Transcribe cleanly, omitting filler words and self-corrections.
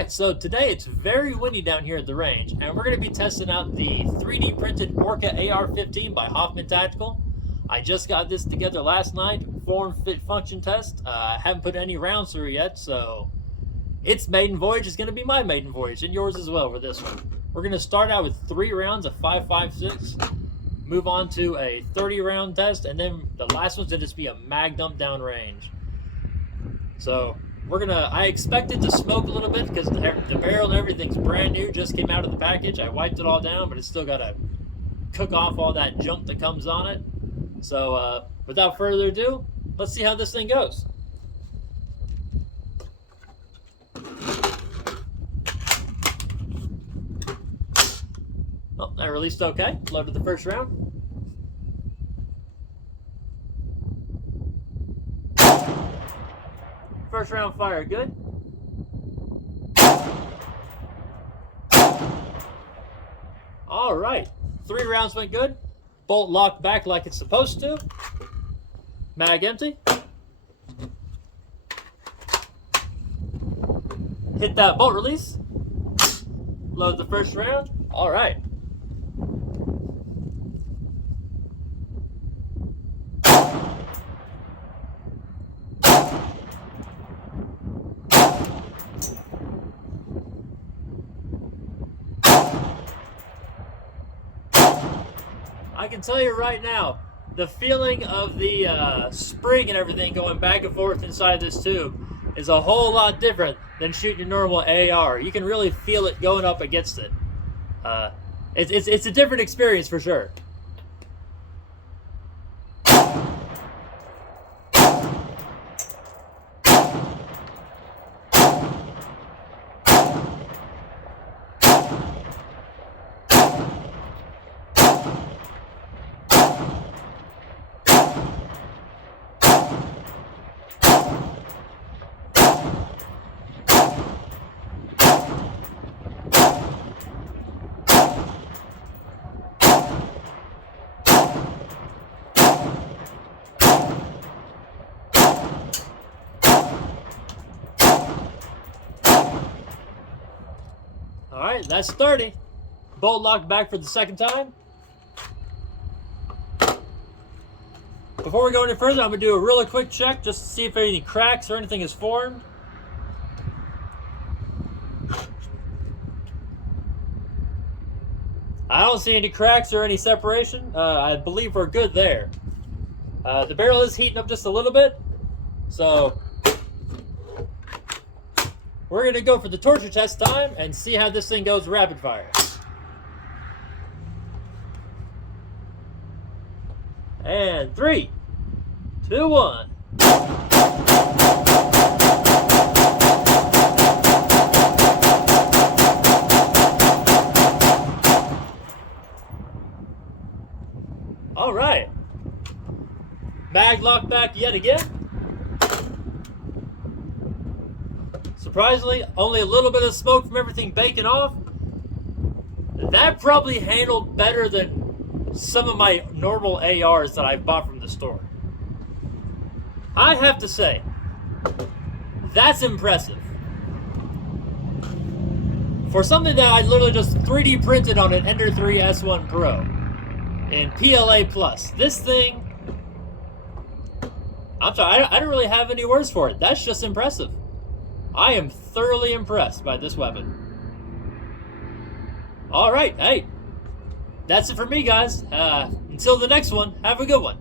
Alright, so today it's very windy down here at the range, and we're going to be testing out the 3D printed Orca AR15 by Hoffman Tactical. I just got this together last night, form, fit, function test. I haven't put any rounds through yet, so its maiden voyage is going to be my maiden voyage, and yours as well for this one. We're going to start out with 3 rounds of 5.56, move on to a 30-round test, and then the last one's going to just be a mag dump down range. So I expect it to smoke a little bit because the barrel and everything's brand new, just came out of the package. I wiped it all down, but it's still got to cook off all that junk that comes on it. So without further ado, let's see how this thing goes. Oh, that released okay. Loaded the first round. First round fire, good. All right, 3 rounds went good. Bolt locked back like it's supposed to. Mag empty. Hit that bolt release. Load the first round. All right. I can tell you right now, the feeling of the spring and everything going back and forth inside this tube is a whole lot different than shooting a normal AR. You can really feel it going up against it. It's a different experience for sure. Alright, that's 30. Bolt locked back for the second time. Before we go any further, I'm going to do a really quick check just to see if any cracks or anything is formed. I don't see any cracks or any separation. I believe we're good there. The barrel is heating up just a little bit, so we're going to go for the torture test time and see how this thing goes rapid fire. And 3, 2, 1. All right. Mag locked back yet again. Surprisingly, only a little bit of smoke from everything baking off. That probably handled better than some of my normal ARs that I've bought from the store. I have to say, that's impressive. For something that I literally just 3D printed on an Ender 3 S1 Pro in PLA+, this thing, I'm sorry, I don't really have any words for it. That's just impressive. I am thoroughly impressed by this weapon. Alright, hey, that's it for me, guys. Until the next one, have a good one.